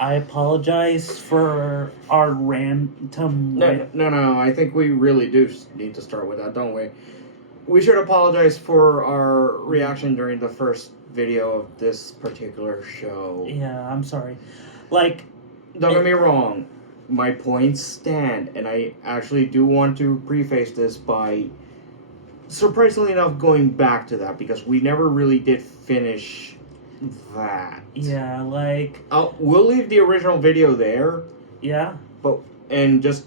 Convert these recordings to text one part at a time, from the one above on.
I apologize for our random. No. I think we really do need to start with that, don't we? We should apologize for our reaction during the first video of this particular show. Yeah, I'm sorry. Like, don't get me wrong, my points stand, and I actually do want to preface this by, surprisingly enough, going back to that, because we never really did finish that. Yeah, like... we'll leave the original video there. Yeah. And just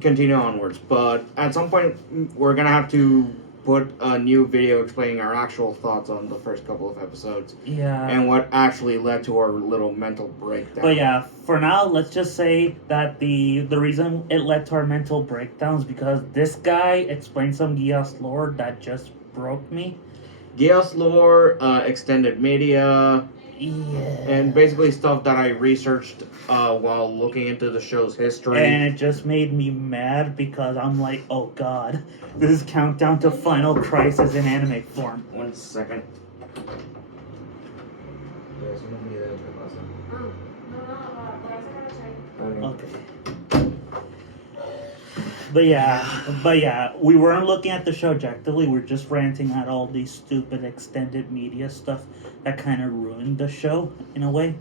continue onwards. But at some point, we're going to have to put a new video explaining our actual thoughts on the first couple of episodes. Yeah. And what actually led to our little mental breakdown. But yeah, for now, let's just say that the reason it led to our mental breakdowns because this guy explained some Geass lore that just broke me. Geass lore, extended media, yeah, and basically stuff that I researched while looking into the show's history. And it just made me mad because I'm like, oh god, this is Countdown to Final Crisis in anime form. 1 second. Okay. But yeah, we weren't looking at the show objectively. We're just ranting at all these stupid extended media stuff that kind of ruined the show in a way.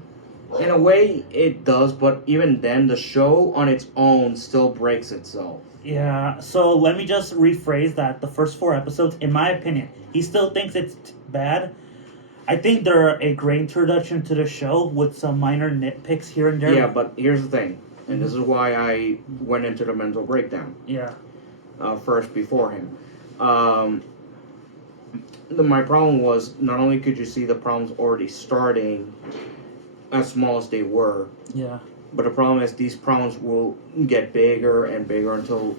In a way, it does, but even then, the show on its own still breaks itself. Yeah, so let me just rephrase that. The first 4 episodes, in my opinion, he still thinks it's bad. I think they're a great introduction to the show with some minor nitpicks here and there. Yeah, but here's the thing. And this is why I went into the mental breakdown. Yeah. First, before him. My problem was, not only could you see the problems already starting, as small as they were. Yeah. But the problem is, these problems will get bigger and bigger until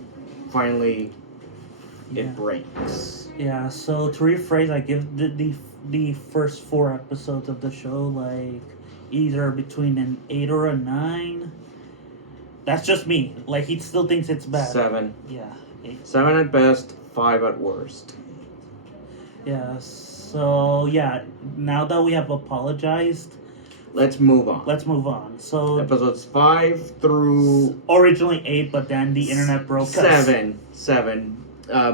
finally it breaks. Yeah, so to rephrase, I give the first 4 episodes of the show, like, either between an 8 or a 9. That's just me. Like, he still thinks it's bad. 7. Yeah. 8. 7 at best, 5 at worst. Yeah, so, yeah, now that we have apologized... Let's move on. So... Episodes 5 through... Originally 8, but then the internet broke us. 7.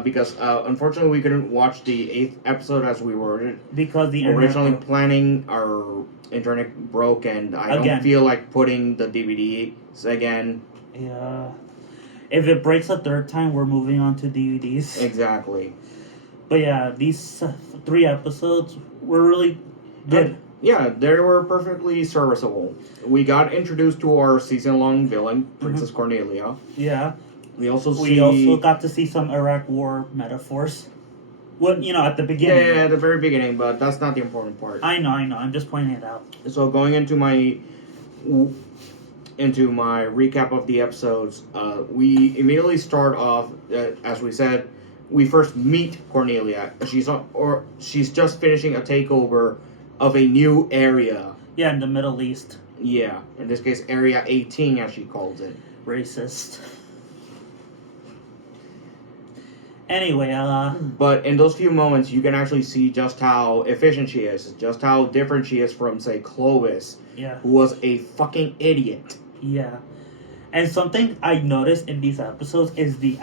Because, unfortunately, we couldn't watch the 8th episode as we were because the originally planning. Our internet broke, and I don't feel like putting the DVDs again. Yeah. If it breaks a 3rd time, we're moving on to DVDs. Exactly. But yeah, these 3 episodes were really good. Yeah, they were perfectly serviceable. We got introduced to our season-long villain, Princess Cornelia. Yeah. We also got to see some Iraq War metaphors. Well, at the beginning. Yeah, at the very beginning, but that's not the important part. I know. I'm just pointing it out. So going into my recap of the episodes, we immediately start off, as we said, we first meet Cornelia. She's just finishing a takeover of a new area. Yeah, in the Middle East. Yeah, in this case, Area 18, as she calls it. Racist. Anyway, But in those few moments, you can actually see just how efficient she is, just how different she is from, say, Clovis, who was a fucking idiot. Yeah. And something I noticed in these episodes is the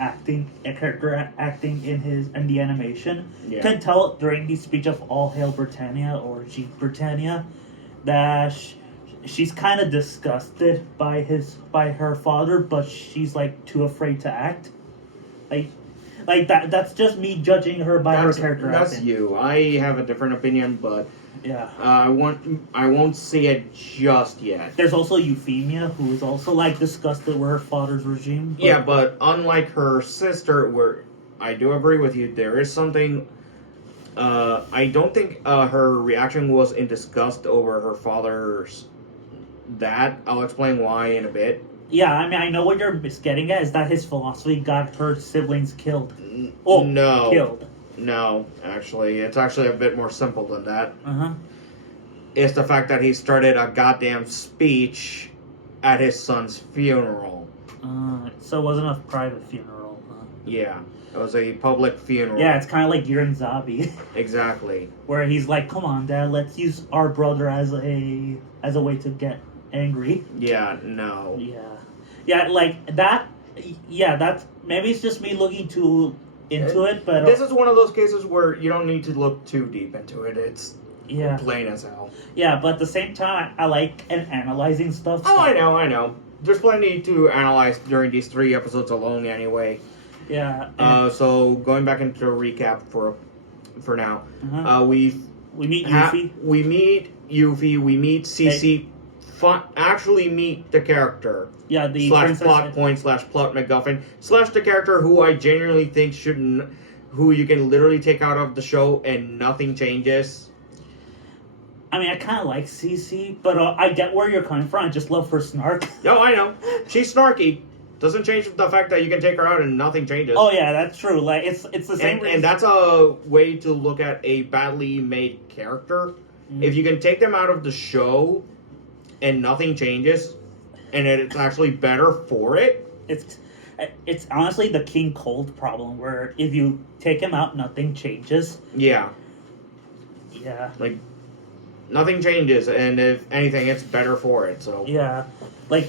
character acting in the animation. Yeah. You can tell during the speech of All Hail Britannia or Jeep Britannia that she's kind of disgusted by her father, but she's like too afraid to act. Like that's just me judging her by her character acting. That's you. I have a different opinion, but yeah, I won't see it just yet. There's also Euphemia, who is also like disgusted with her father's regime. But unlike her sister, where I do agree with you, there is something. I don't think her reaction was in disgust over her father's. I'll explain why in a bit. Yeah, I mean, I know what you're getting at, is that his philosophy got her siblings killed. No. Killed. No, actually. It's actually a bit more simple than that. Uh-huh. It's the fact that he started a goddamn speech at his son's funeral. So it wasn't a private funeral, huh? Yeah, it was a public funeral. Yeah, it's kind of like Yuren Zabi. Exactly. Where he's like, come on, Dad, let's use our brother as a way to get angry. Yeah, no. Yeah, like that. Yeah, that's maybe it's just me looking too into it, but This is one of those cases where you don't need to look too deep into it. It's yeah, plain as hell. yeah. But at the same time, I like analyzing stuff. Oh, I know. There's plenty to analyze during these 3 episodes alone, anyway. Yeah. So going back into a recap for now, we meet Yuffie. We meet Yuffie. We meet Cece. Actually meet the character. Yeah, the / plot point / plot MacGuffin / the character who I genuinely think who you can literally take out of the show and nothing changes. I mean, I kind of like Cece, but I get where you're coming from. I just love her snark. No, I know. She's snarky. Doesn't change the fact that you can take her out and nothing changes. Oh yeah, that's true. Like it's the same reason. And that's a way to look at a badly made character. Mm-hmm. If you can take them out of the show and nothing changes, and it's actually better for it. It's honestly the King Cold problem, where if you take him out, nothing changes. Yeah. Yeah. Like, nothing changes, and if anything, it's better for it. So. Yeah, like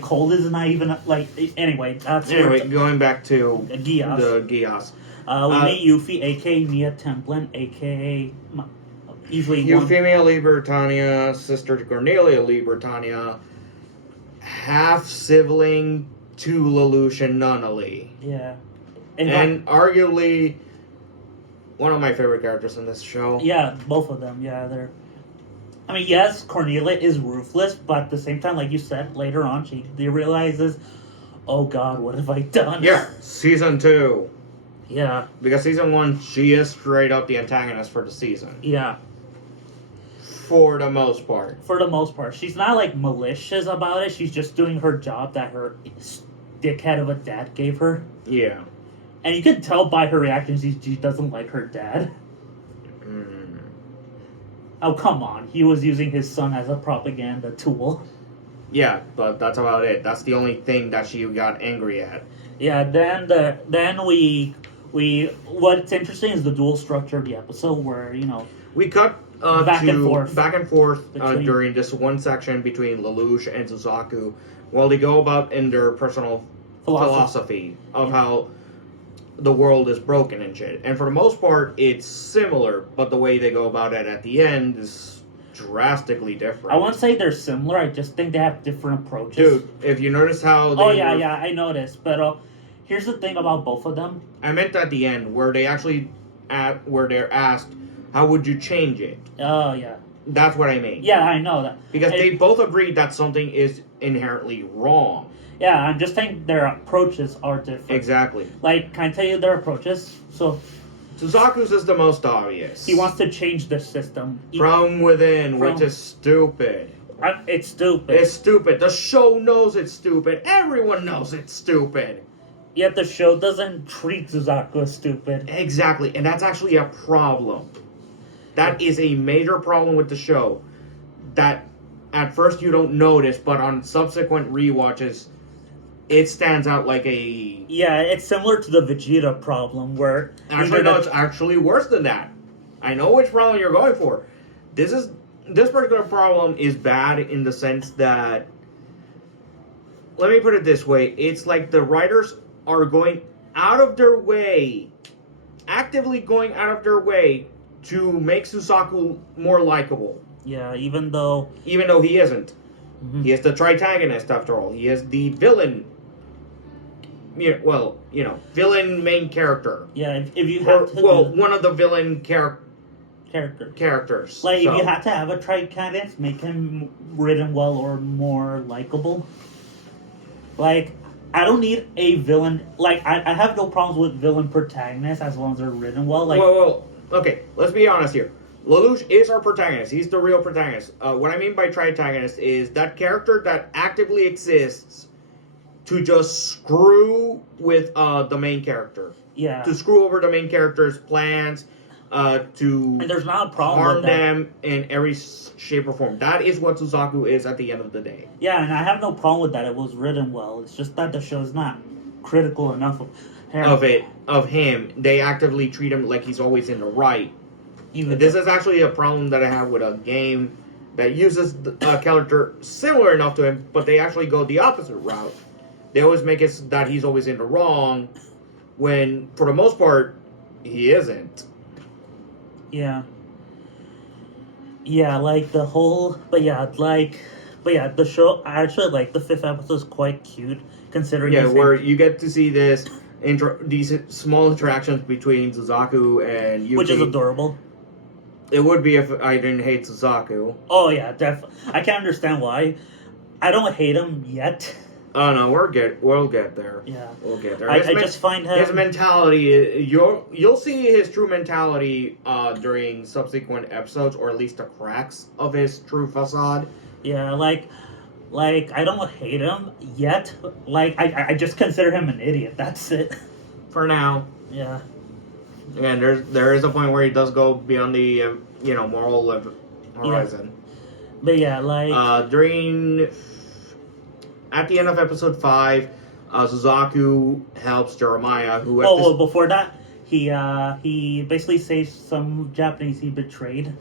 Cold is not even like. Anyway, going back to Gias. The Gias. We meet Yuffie, aka Mia Templin, aka easily Euphemia Libertania, sister to Cornelia Libertania, half sibling to Lelouch and Nunnally. Yeah. And arguably one of my favorite characters in this show. Yeah, both of them. Yeah, they're. I mean, yes, Cornelia is ruthless, but at the same time, like you said, later on, she realizes, oh God, what have I done? Yeah, season 2. Yeah. Because season 1, she is straight up the antagonist for the season. Yeah. For the most part. She's not, like, malicious about it. She's just doing her job that her dickhead of a dad gave her. Yeah. And you can tell by her reactions she doesn't like her dad. Mm. Oh, come on. He was using his son as a propaganda tool. Yeah, but that's about it. That's the only thing that she got angry at. Yeah, then we what's interesting is the dual structure of the episode where, we cut back and forth during this one section between Lelouch and Suzaku while they go about in their personal philosophy of how the world is broken and shit. And for the most part, it's similar, but the way they go about it at the end is drastically different. I won't say they're similar, I just think they have different approaches. Dude, if you notice how they I noticed, but here's the thing about both of them. I meant at the end, where they actually where they're asked, how would you change it? Oh, yeah. That's what I mean. Yeah, I know that. Because they both agreed that something is inherently wrong. Yeah, I'm just saying their approaches are different. Exactly. Like, can I tell you their approaches? So, Suzaku's is the most obvious. He wants to change the system. From within, which is stupid. It's stupid. It's stupid. The show knows it's stupid. Everyone knows it's stupid. Yet the show doesn't treat Suzaku as stupid. Exactly, and that's actually a problem. That is a major problem with the show. That at first you don't notice, but on subsequent rewatches, it stands out like a... Yeah, it's similar to the Vegeta problem, where... Actually, no, it's actually worse than that. I know which problem you're going for. This particular problem is bad in the sense that... Let me put it this way. It's like the writers are going out of their way, actively going out of their way to make Suzaku more likable. Yeah, even though he isn't. Mm-hmm. He is the tritagonist after all. He is the villain. Villain main character. Yeah, if you have one of the villain characters. Like, if you had to have a tritagonist, make him written well or more likable. Like, I don't need a villain. Like, I have no problems with villain protagonists as long as they're written well. Like, well, okay, let's be honest here. Lelouch is our protagonist. He's the real protagonist. What I mean by tritagonist is that character that actively exists to just screw with the main character. Yeah. To screw over the main character's plans, and there's not a problem harm with that. them in every shape or form. That is what Suzaku is at the end of the day. Yeah, and I have no problem with that. It was written well. It's just that the show's not critical enough of him. They actively treat him like he's always in the right. This is actually a problem that I have with a game that uses a character similar enough to him, but they actually go the opposite route. They always make it that he's always in the wrong, when for the most part he isn't. Yeah. Yeah, like the whole, but yeah, the show. I actually like the fifth episode is quite cute considering. Yeah, where you get to see these small interactions between Suzaku and Yuki, which is adorable. It would be if I didn't hate Suzaku. Oh yeah, definitely. I can't understand why. I don't hate him yet. Oh no, we'll get there. Yeah, we'll get there. I just find him, his mentality. You'll see his true mentality during subsequent episodes, or at least the cracks of his true facade. Yeah, like I don't hate him yet. Like I just consider him an idiot. That's it. For now. Yeah. And there is a point where he does go beyond the moral horizon. Yeah. But yeah, like at the end of episode 5, Suzaku helps Jeremiah, who well, before that, he basically saves some Japanese he betrayed,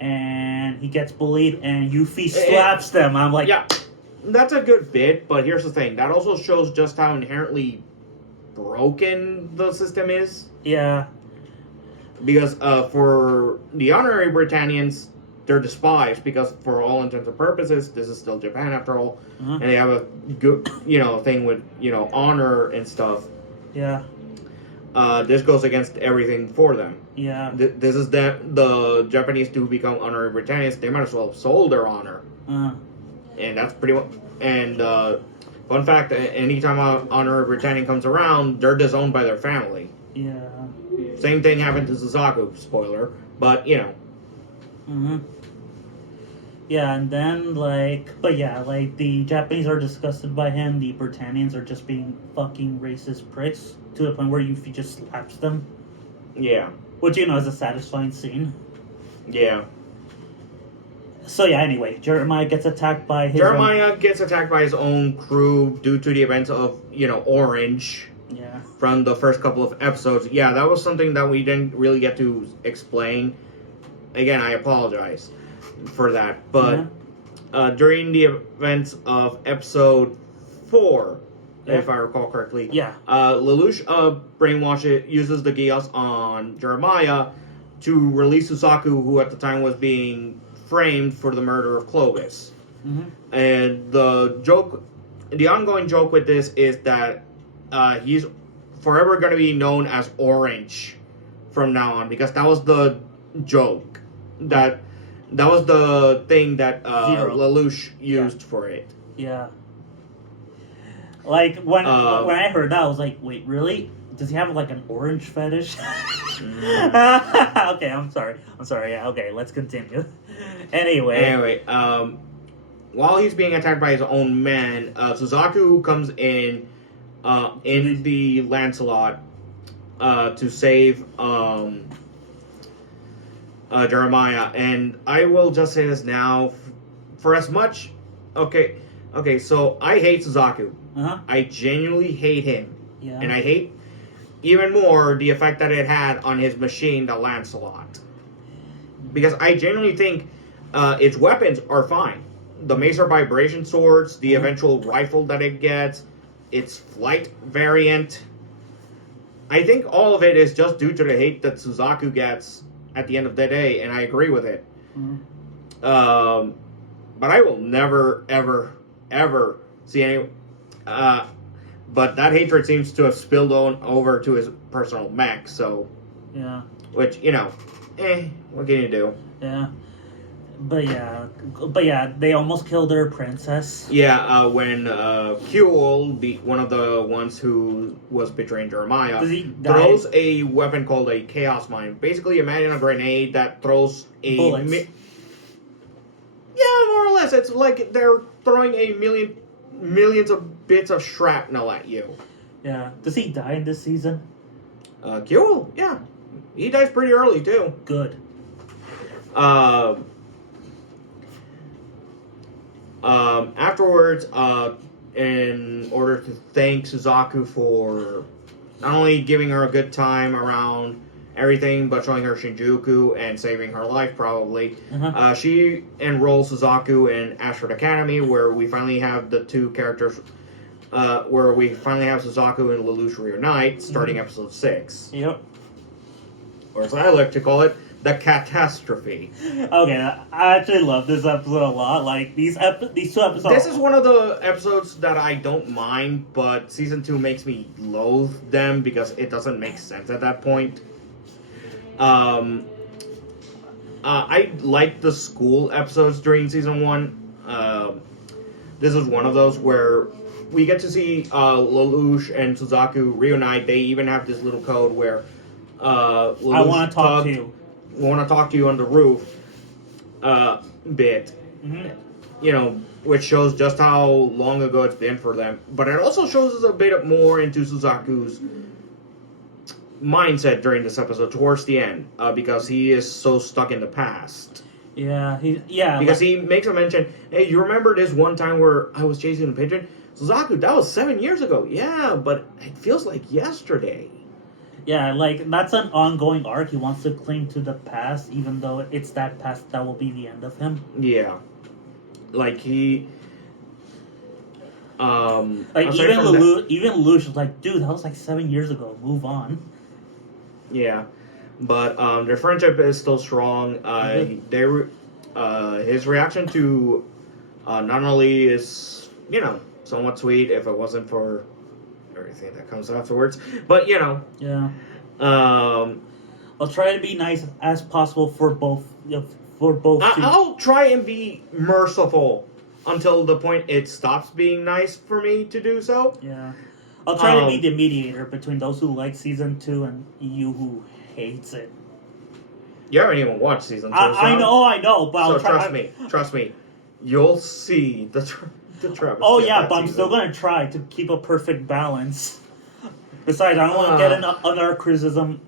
and he gets bullied, and Yuffie slaps them. I'm like, yeah, that's a good bit, but here's the thing: that also shows just how inherently broken the system is. Yeah. Because for the honorary Britannians, they're despised because, for all intents and purposes, this is still Japan after all, and they have a good, thing with honor and stuff. Yeah. This goes against everything for them. Yeah. This is the Japanese to become honorary Britannians. They might as well have sold their honor. And that's pretty much. And fun fact: anytime an honorary Britannian comes around, they're disowned by their family. Yeah. Same thing happened to Suzaku. Spoiler, but Yeah, and then the Japanese are disgusted by him. The Britannians are just being fucking racist pricks to the point where Yuffie just slaps them. Yeah. Which is a satisfying scene. Yeah. So yeah, anyway, Jeremiah gets attacked by his own crew due to the events of Orange. Yeah. From the first couple of episodes. Yeah, that was something that we didn't really get to explain. Again, I apologize for that. But during the events of episode 4, if I recall correctly, Lelouch uses the Geass on Jeremiah to release Suzaku, who at the time was being framed for the murder of Clovis. And the ongoing joke with this is that he's forever going to be known as Orange from now on, because that was the joke. That was the thing that Lelouch used for it. Yeah. Like when I heard that, I was like, "Wait, really? Does he have like an orange fetish?" Okay, I'm sorry. Yeah, okay, let's continue. Anyway, while he's being attacked by his own men, Suzaku comes in the Lancelot to save Jeremiah, and I will just say this now, for as much, okay, so I hate Suzaku. I genuinely hate him, and I hate even more the effect that it had on his machine, the Lancelot, because I genuinely think its weapons are fine. The Macer vibration swords, the eventual rifle that it gets, its flight variant. I think all of it is just due to the hate that Suzaku gets at the end of the day, and I agree with it. But I will never, ever, ever see any. But that hatred seems to have spilled over to his personal mech. So, which what can you do? Yeah. But yeah, they almost killed their princess. Yeah, when Kuel, one of the ones who was betraying Jeremiah, throws a weapon called a Chaos Mine. Basically, imagine a grenade that throws a bullets. Yeah, more or less. It's like they're throwing millions of bits of shrapnel at you. Yeah. Does he die in this season? Kuel, yeah, he dies pretty early too. Good. Afterwards, in order to thank Suzaku for not only giving her a good time around everything, but showing her Shinjuku and saving her life probably. Uh-huh. She enrolls Suzaku in Ashford Academy, where we finally have the two characters. Where we finally have Suzaku and Lelouch reunite, starting episode 6. Yep. Or as I like to call it, the catastrophe. Okay, I actually love this episode a lot. Like these two episodes. This is one of the episodes that I don't mind, but season 2 makes me loathe them because it doesn't make sense at that point. I like the school episodes during season 1. This is one of those where we get to see Lelouch and Suzaku reunite. They even have this little code where Lelouch I want to talk to you. Want to talk to you on the roof bit. Mm-hmm. You know, which shows just how long ago it's been for them. But it also shows us a bit more into Suzaku's mindset during this episode towards the end, because he is so stuck in the past. Yeah, Because he makes a mention, hey, you remember this one time where I was chasing a pigeon? Suzaku, that was 7 years ago. Yeah, but it feels like yesterday. Yeah, like that's an ongoing arc. He wants to cling to the past, even though it's that past that will be the end of him. Yeah. Like he like even Lelouch was like, dude, that was like 7 years ago. Move on. Yeah. But their friendship is still strong. His reaction to not only is, you know, somewhat sweet if it wasn't for everything that comes afterwards, but you know. Yeah. I'll try to be nice as possible for both. I'll try and be merciful until the point it stops being nice for me to do so. Yeah. I'll try to be the mediator between those who like season 2 and you who hates it. You haven't even watched season 2. I know, but I'll try. Trust me, you'll see the Travis. Oh yeah, but I'm still gonna try to keep a perfect balance. Besides, I don't want to get another criticism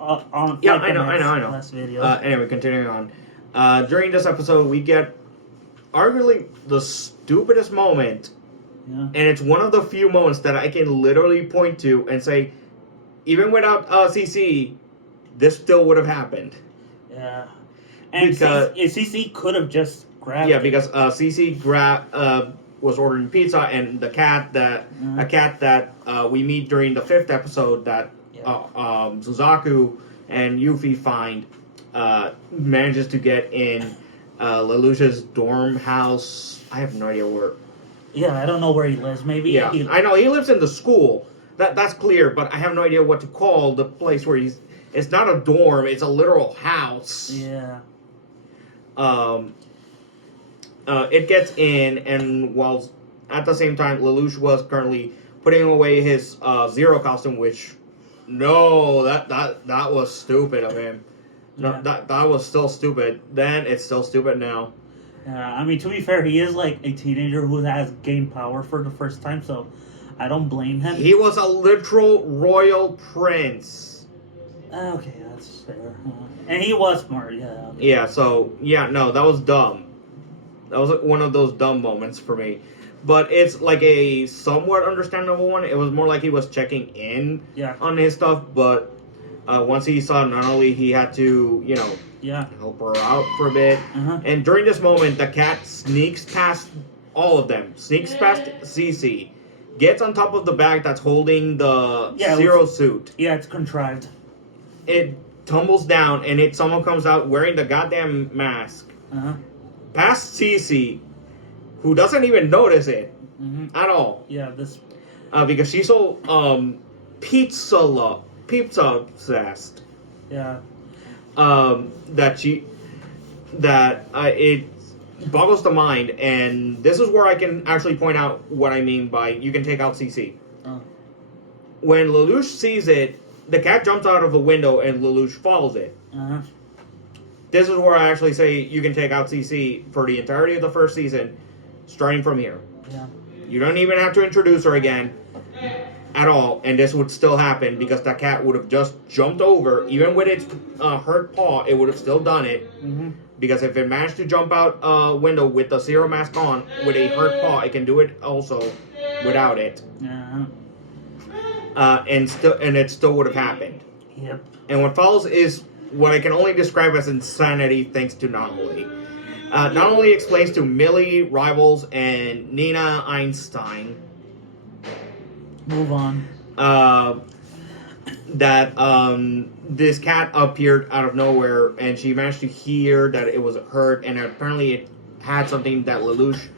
on. Yeah, I know. Last video. Anyway, continuing on. During this episode, we get arguably the stupidest moment, and it's one of the few moments that I can literally point to and say, even without CC, this still would have happened. Yeah, and because CC could have just grabbed. Yeah, because CC was ordering pizza, and the cat that a cat that we meet during the 5th episode that Suzaku and Yuffie find manages to get in Lelouch's dorm house. I have no idea where. Yeah, I don't know where he lives. Maybe. Yeah, I know he lives in the school. That's clear, but I have no idea what to call the place where he's. It's not a dorm; it's a literal house. Yeah. It gets in, and while at the same time, Lelouch was currently putting away his Zero costume, which that was stupid of him. No, that was still stupid. Then it's still stupid now. Yeah, I mean, to be fair, he is like a teenager who has gained power for the first time, so I don't blame him. He was a literal royal prince. Okay, that's fair. And he was smart, yeah. Yeah, so, no, that was dumb. That was one of those dumb moments for me. But it's like a somewhat understandable one. It was more like he was checking in on his stuff, but once he saw not only he had to, help her out for a bit. And during this moment, the cat sneaks past all of them. Sneaks past CC. Gets on top of the bag that's holding the Zero suit. Yeah, it's contrived. It tumbles down, and someone comes out wearing the goddamn mask. Past CC, who doesn't even notice it at all. Yeah, this because she's so pizza obsessed. Yeah. It boggles the mind, and this is where I can actually point out what I mean by you can take out CC. When Lelouch sees it, the cat jumps out of the window and Lelouch follows it. This is where I actually say you can take out CC for the entirety of the first season, starting from here. Yeah. You don't even have to introduce her again at all, and this would still happen because that cat would have just jumped over, even with its hurt paw, it would have still done it. Because if it managed to jump out a window with the Zero mask on, with a hurt paw, it can do it also without it. And it still would have happened. Yep. And what follows is what I can only describe as insanity thanks to Nonoli. Nonoli explains to Millie, Rivals, and Nina Einstein Move on. That this cat appeared out of nowhere, and she managed to hear that it was hurt, and apparently it had something that Lelouch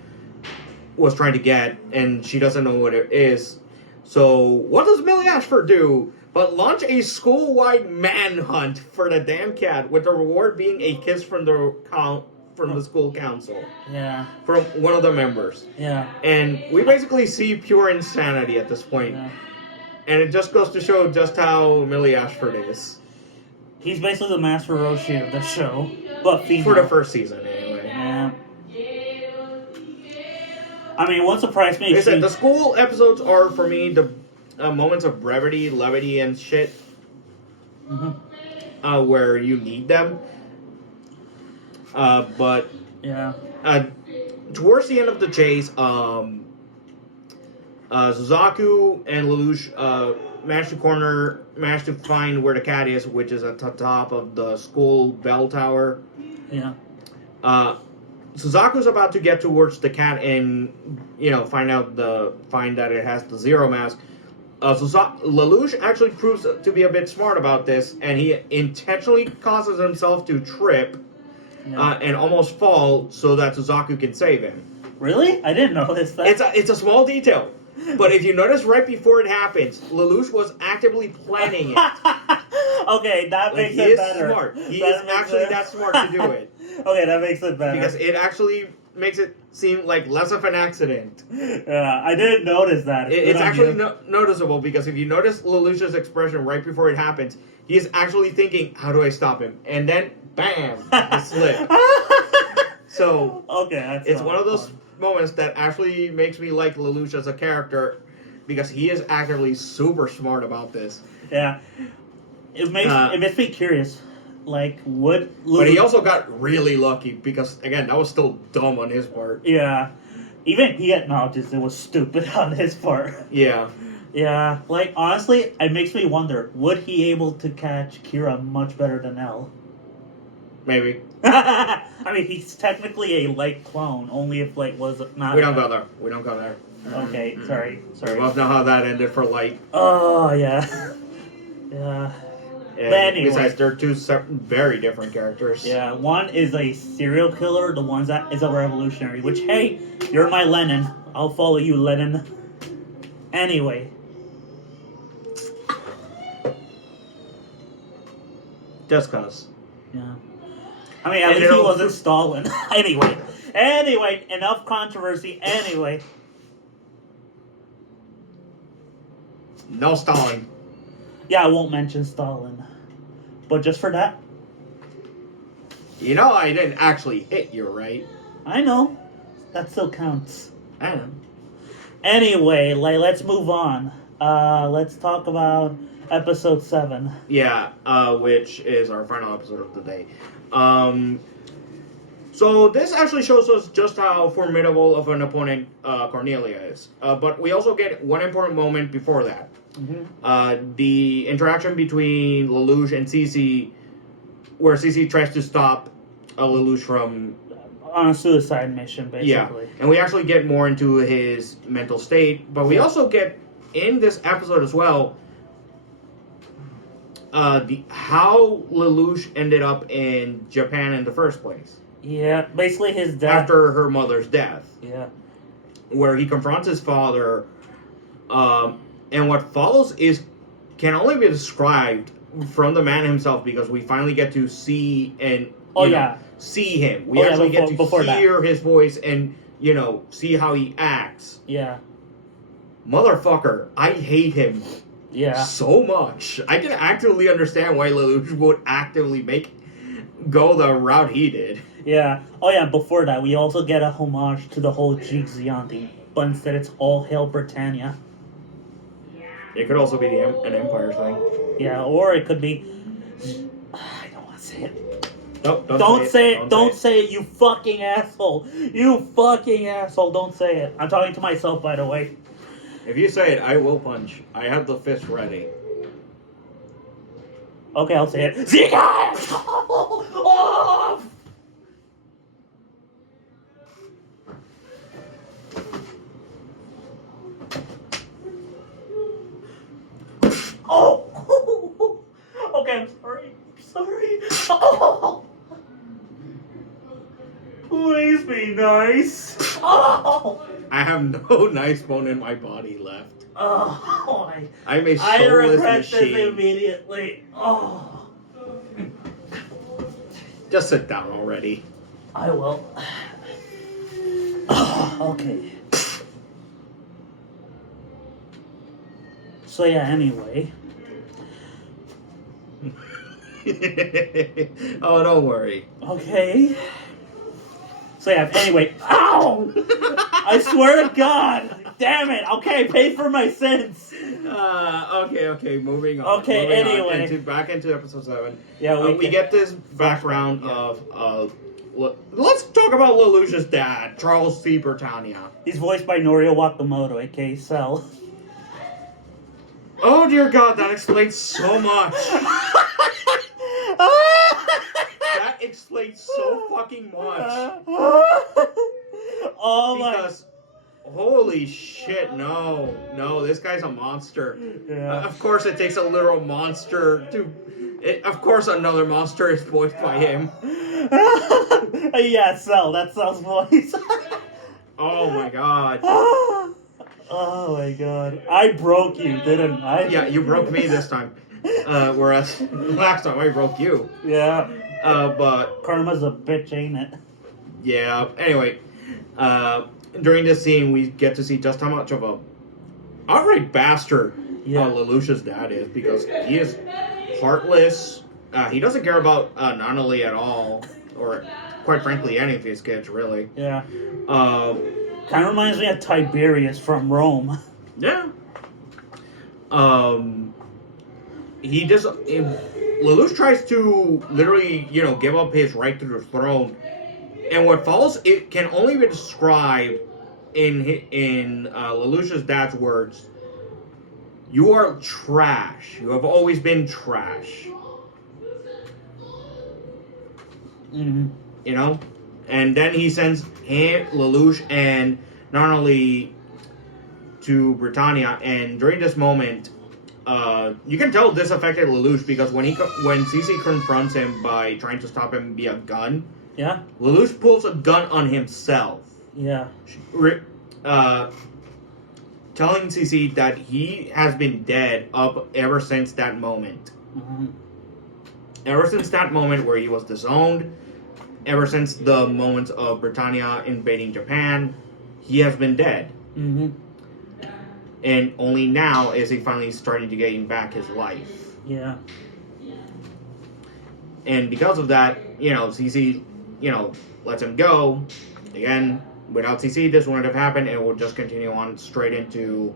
was trying to get, and she doesn't know what it is. So what does Millie Ashford do but launch a school-wide manhunt for the damn cat, with the reward being a kiss from the school council, from one of the members. And we basically see pure insanity at this point. And it just goes to show just how Millie Ashford is. He's basically the Master Roshi of the show, but female. For the first season, anyway. Yeah. I mean, what surprised me... Like I said, the school episodes are, for me, the moments of brevity, levity, and shit. Where you need them. But... Yeah. Towards the end of the chase, Suzaku and Lelouch managed to find where the cat is, which is at the top of the school bell tower. Yeah. Suzaku's about to get towards the cat and, find that it has the Zero Mask. Lelouch actually proves to be a bit smart about this, and he intentionally causes himself to trip and almost fall so that Suzaku can save him. Really? I didn't notice that. It's a small detail. But if you notice right before it happens, Lelouch was actively planning it. Okay, that makes it better. Smart. He is actually that smart to do it. Okay, that makes it better. Because it actually makes it seem like less of an accident. Yeah, I didn't notice that. It's actually noticeable, because if you notice Lelouch's expression right before it happens, he is actually thinking, how do I stop him? And then, bam, he slipped. So, okay, it's one of those moments that actually makes me like Lelouch as a character, because he is actively super smart about this. Yeah. It makes me curious. Like, would Lelouch... But he also got really lucky, because, again, that was still dumb on his part. Yeah. Even he acknowledges it was stupid on his part. Yeah. Yeah. Like, honestly, it makes me wonder, would he able to catch Kira much better than L? Maybe. I mean, he's technically a light clone, only if Light was not... We don't go there. Okay, sorry. We both know how that ended for Light. Oh, yeah. Yeah. And But anyway. Besides, they're two very different characters. Yeah, one is a serial killer, the one that is a revolutionary, which, hey, you're my Lenin. I'll follow you, Lenin. Anyway. Just cause. Yeah. I mean, at least he wasn't Stalin. Anyway, enough controversy. Anyway. No Stalin. Yeah, I won't mention Stalin. But just for that. I didn't actually hit you, right? I know. That still counts. I know. Anyway, let's move on. Let's talk about episode 7. Yeah, which is our final episode of the day. So this actually shows us just how formidable of an opponent Cornelia is. But we also get one important moment before that. Mm-hmm. The interaction between Lelouch and Cece, where Cece tries to stop Lelouch from... On a suicide mission, basically. Yeah, and we actually get more into his mental state, but we also get, in this episode as well, how Lelouch ended up in Japan in the first place. Yeah, basically his death. After her mother's death. Yeah. Where he confronts his father, and what follows can only be described from the man himself, because we finally get to see and see him. We actually get to hear his voice and see how he acts. Yeah. Motherfucker, I hate him. Yeah. So much. I can actively understand why Lelouch would actively go the route he did. Yeah. Oh yeah, before that, we also get a homage to the whole Jixian thing, but instead it's All Hail Britannia. It could also be an Empire thing. Yeah, or it could be... I don't want to say it. Nope, don't say it. Don't say it, you fucking asshole. You fucking asshole. Don't say it. I'm talking to myself, by the way. If you say it, I will punch. I have the fist ready. Okay, I'll say it. Zika! Oh! Oh! Okay, I'm sorry. I'm sorry. Oh! Please be nice. Oh! I have no nice bone in my body left. Oh! I'm a I soulless regret machine. this immediately. Oh! Just sit down already. I will. Oh, okay. So yeah, anyway. Oh, don't worry. Okay. So yeah, anyway. Ow! I swear to God! Damn it! Okay, pay for my sins! Okay, moving on. Okay, moving anyway. on back into episode 7. Yeah, We get this background of let's talk about Lelouch's dad, Charles C. Britannia. He's voiced by Norio Wakamoto, aka Cell. Oh dear God, that explains so much. That explains so fucking much. Oh my. Because, holy shit, no, this guy's a monster. Yeah. Of course, it takes a literal monster to. Of course, another monster is voiced by him. Yeah, Cell. That's Cell's voice. Oh my God. Oh my God. I broke you, didn't I? Yeah, you broke me this time. Whereas last time I broke you. Yeah. But Karma's a bitch, ain't it? yeah. Anyway, during this scene, we get to see just how much of a outright bastard Lelouch's dad is, because he is heartless. He doesn't care about Nunnally at all, or quite frankly, any of his kids, really. Yeah. Kind of reminds me of Tiberius from Rome. Yeah. He just Lelouch tries to literally, give up his right to the throne, and what follows it can only be described in Lelouch's dad's words. You are trash. You have always been trash. Mm-hmm. And then he sends Lelouch and Nunnally to Britannia, and during this moment, you can tell this affected Lelouch, because when Cece confronts him by trying to stop him via gun, yeah, Lelouch pulls a gun on himself. Yeah. Telling Cece that he has been dead ever since that moment. Mm-hmm. Ever since that moment where he was disowned, ever since the moments of Britannia invading Japan, he has been dead. Mm-hmm. And only now is he finally starting to gain back his life. Yeah. And because of that, Cece, lets him go. Again, without Cece, this wouldn't have happened. It would just continue on straight into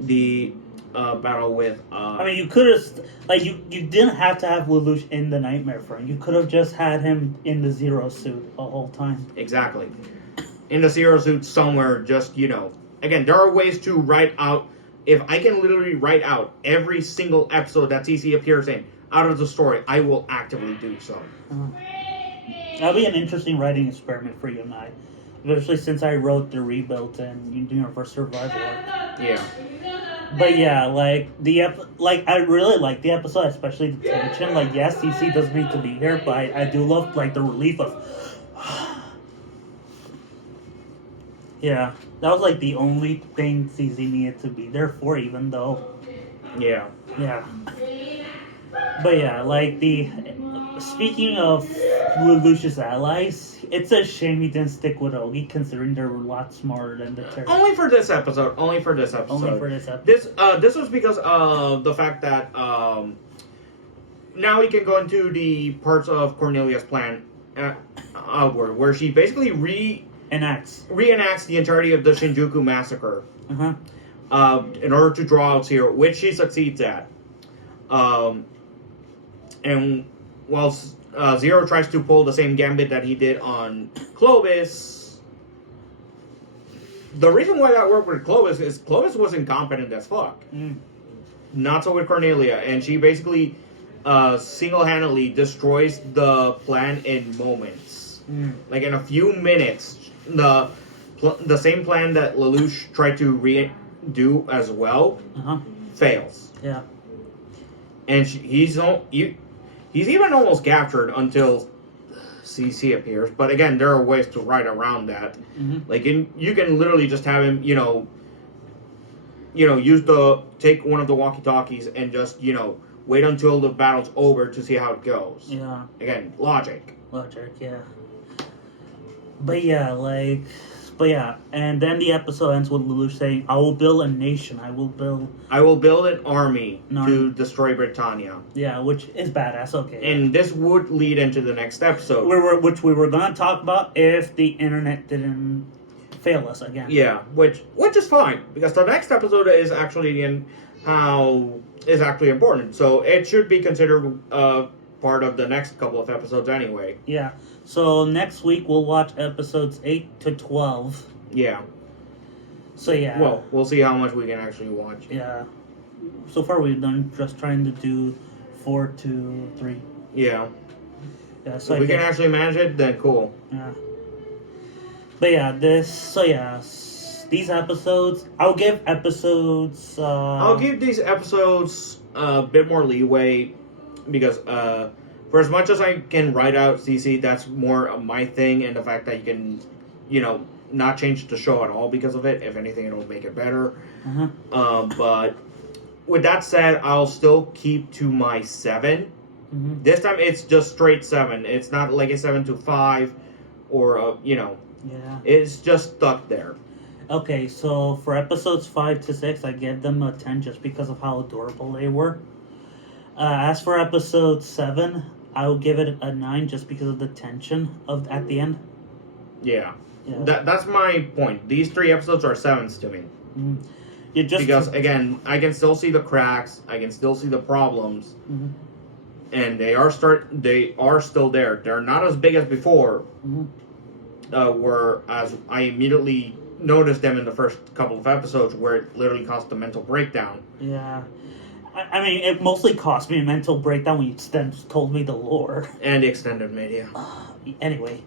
the battle with. I mean, you could have, you didn't have to have Lelouch in the Nightmare Frame. You could have just had him in the Zero suit the whole time. Exactly. In the Zero suit somewhere, just, Again, there are ways to write out. If I can literally write out every single episode that CC appears in out of the story, I will actively do so. That'll be an interesting writing experiment for you and I, especially since I wrote the Rebuilt and Universe Survival arc. Yeah. But yeah, I really like the episode, especially the tension. Yes, CC doesn't need to be here, but I do love the relief of. Yeah, that was the only thing CZ needed to be there for, even though. Yeah. Yeah. But yeah, speaking of Lelouch's allies, it's a shame he didn't stick with Ogi, considering they're a lot smarter than the Terror. Only for this episode. This was because of the fact that now we can go into the parts of Cornelia's plan outward, where she basically reenacts the entirety of the Shinjuku massacre in order to draw out Zero, which she succeeds at. And while Zero tries to pull the same gambit that he did on Clovis, the reason why that worked with Clovis is Clovis was incompetent as fuck. Not so with Cornelia, and she basically single-handedly destroys the plan in moments. Like in a few minutes, the same plan that Lelouch tried to redo as well fails. Yeah. And he's even almost captured until CC appears. But again, there are ways to ride around that. Like you can literally just have him, take one of the walkie-talkies and just wait until the battle's over to see how it goes. Yeah. Again, logic. Yeah. But yeah, and then the episode ends with Lelouch saying, "I will build a nation. I will build an army to destroy Britannia." Yeah, which is badass. Okay. And this would lead into the next episode, which we were gonna talk about if the internet didn't fail us again. Yeah, which is fine because the next episode is actually actually important, so it should be considered part of the next couple of episodes anyway. Yeah. So next week we'll watch episodes 8 to 12. Yeah. So yeah. Well, we'll see how much we can actually watch. Yeah. So far we've done just trying to do 4 to 3. Yeah. Yeah. So if we can actually manage it, then cool. Yeah. But yeah, these episodes, I'll give these episodes a bit more leeway because for as much as I can write out CC, that's more of my thing, and the fact that you can, not change the show at all because of it. If anything, it'll make it better. But with that said, I'll still keep to my 7. This time it's just straight 7. It's not like a 7 to 5 or Yeah. It's just stuck there. Okay, so for episodes 5 to 6, I give them a 10 just because of how adorable they were. As for episode 7, I will give it a 9 just because of the tension at the end. Yeah. That's my point. These 3 episodes are 7s to me. Because again, I can still see the cracks, I can still see the problems, and they are still there. They're not as big as before. Whereas I immediately noticed them in the first couple of episodes where it literally caused a mental breakdown. Yeah. I mean, it mostly cost me a mental breakdown when you then told me the lore. And the extended media. Anyway.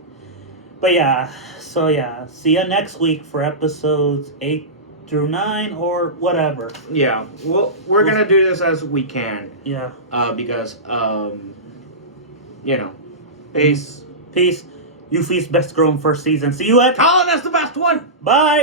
But yeah, so yeah. See you next week for episodes 8 through 9 or whatever. Yeah, we're gonna do this as we can. Yeah. Because, peace. Peace. Yuffie's best girl in first season. See you at... Colin, that's the best one! Bye!